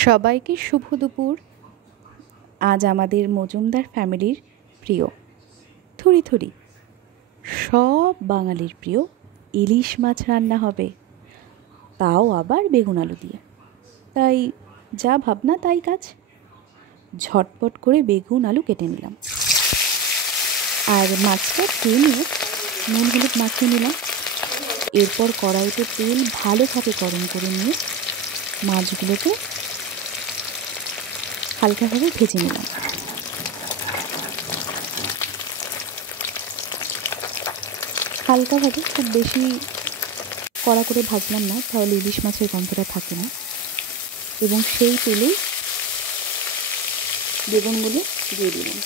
সবাইকে শুভ দুপুর। আজ আমাদের মজুমদার ফ্যামিলির প্রিয় থুরি থুরি সব বাঙালির প্রিয় ইলিশ মাছ রান্না হবে, তাও আবার বেগুন আলু দিয়ে। তাই যা ভাবনা তাই কাজ। ঝটপট করে বেগুন আলু কেটে নিলাম, আর মাছটা টেনে নুন হলুদ মাখিয়ে নিলাম। এরপর কড়াইতে তেল ভালোভাবে গরম করে নিয়ে মাছগুলোকে হালকাভাবে ভেজে নিলাম। হালকাভাবে, খুব বেশি কড়া করে ভাজলাম না, তাহলে ইলিশ মাছের গন্ধটা থাকে না। এবং সেই তেলেই বেগুনগুলো দিয়ে দিলাম।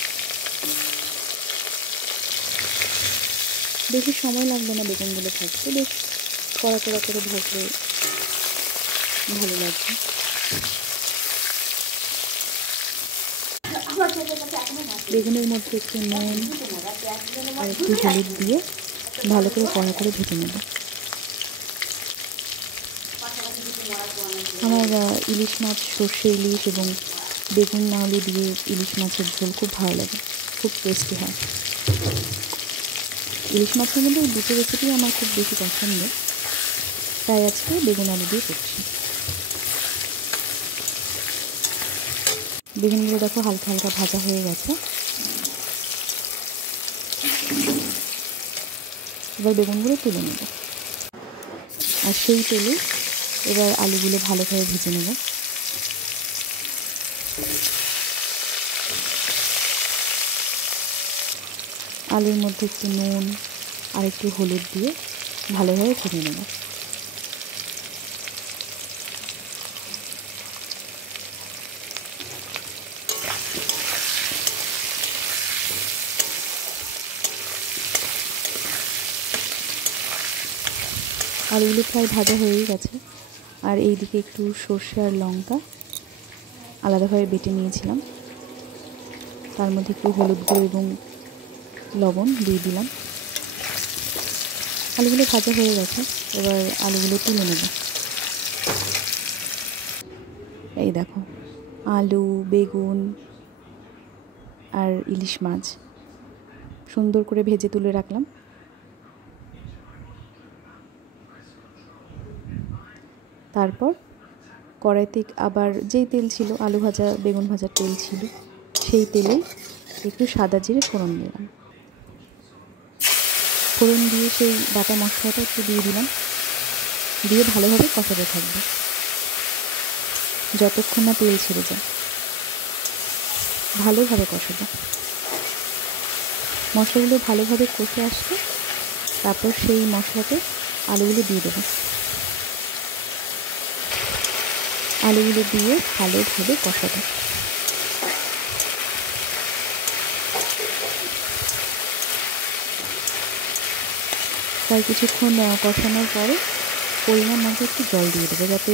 বেশি সময় লাগবে না বেগুনগুলো ভাজতে, বেশ কড়া কড়া করে ভাজলে ভালো লাগবে। বেগুনের মধ্যে একটু নুন আর একটু হলুদ দিয়ে ভালো করে কড়া করে ভেজে নেব। আমার ইলিশ মাছ, সর্ষে ইলিশ এবং বেগুন আলু দিয়ে ইলিশ মাছের ঝোল খুব ভালো লাগে, খুব টেস্টি হয়। ইলিশ মাছের মধ্যে এই দুটো রেসিপি আমার খুব বেশি পছন্দ, তাই আজকে বেগুন আলু দিয়ে করছি। বেগুনগুলো দেখো হালকা হালকা ভাজা হয়ে গেছে। এবার বেগুনগুলো তুলে নেব, আর সেই তেলে এবার আলুগুলো ভালোভাবে ভেজে নেব। আলুর মধ্যে একটু নুন আর একটু হলুদ দিয়ে ভালোভাবে ভেজে নেব। আলুগুলো প্রায় ভাজা হয়েই গেছে, আর এই দিকে একটু সর্ষে আর লঙ্কা আলাদাভাবে বেটে নিয়েছিলাম, তার মধ্যে একটু হলুদ গুঁড়ো এবং লবণ দিয়ে দিলাম। আলুগুলো ভাজা হয়ে গেছে, এবার আলুগুলো তুলে নেব। এই দেখো, আলু, বেগুন আর ইলিশ মাছ সুন্দর করে ভেজে তুলে রাখলাম। তারপর কড়াইতে আবার যেই তেল ছিল, আলু ভাজা বেগুন ভাজার তেল ছিল, সেই তেলেই একটু সাদা জিরে ফোড়ন দিলাম। ফোড়ন দিয়ে সেই বাটা মশলাটা একটু দিয়ে দিলাম, দিয়ে ভালোভাবে কষাতে থাকবে যতক্ষণ না তেল ছেড়ে যায়। ভালোভাবে কষাবো, মশলাগুলো ভালোভাবে কষে আসবে, তারপর সেই মশলাতে আলুগুলো দিয়ে দেবো। আলুগুলো দিয়ে ভালোভাবে কষাবো। প্রায় কিছুক্ষণ কষানোর পরে পরিমাণ মতো একটু জল দিয়ে দেবো, যাতে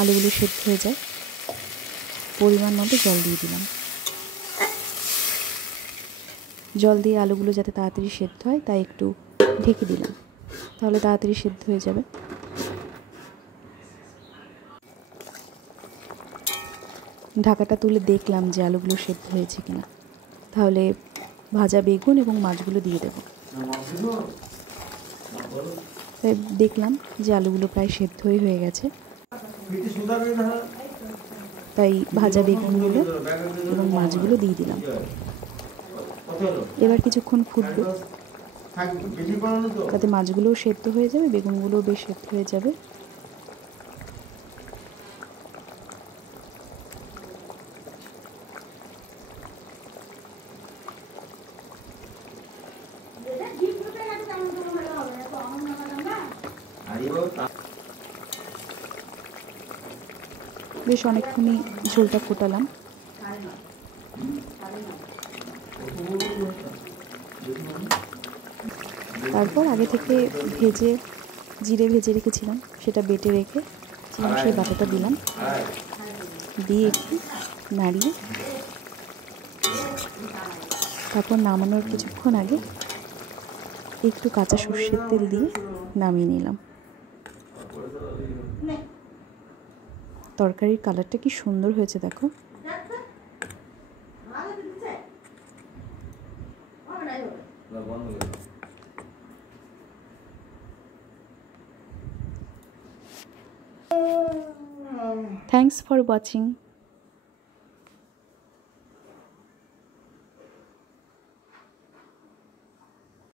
আলুগুলো সেদ্ধ হয়ে যায়। পরিমাণ মতো জল দিয়ে দিলাম। জল দিয়ে আলুগুলো যাতে তাড়াতাড়ি সেদ্ধ হয় তাই একটু ঢেকে দিলাম, তাহলে তাড়াতাড়ি সেদ্ধ হয়ে যাবে। ঢাকাটা তুলে দেখলাম যে আলুগুলো সেদ্ধ হয়েছে কিনা, তাহলে ভাজা বেগুন এবং মাছগুলো দিয়ে দেবো। তাই দেখলাম যে আলুগুলো প্রায় সেদ্ধই হয়ে গেছে, তাই ভাজা বেগুনগুলো এবং মাছগুলো দিয়ে দিলাম। এবার কিছুক্ষণ ফুটবে, তাতে মাছগুলোও সেদ্ধ হয়ে যাবে, বেগুনগুলোও বেশ সেদ্ধ হয়ে যাবে। বেশ অনেকক্ষণই ঝোলটা ফোটালাম। তারপর আগে থেকে জিরে ভেজে রেখেছিলাম, সেটা বেটে রেখে সেই বাটাটা দিলাম, দিয়ে একটু নাড়িয়ে তারপর নামানোর কিছুক্ষণ আগে একটু কাঁচা সর্ষের তেল দিয়ে নামিয়ে নিলাম। তরকারির কালারটা কি সুন্দর হয়েছে দেখো। Thanks for watching.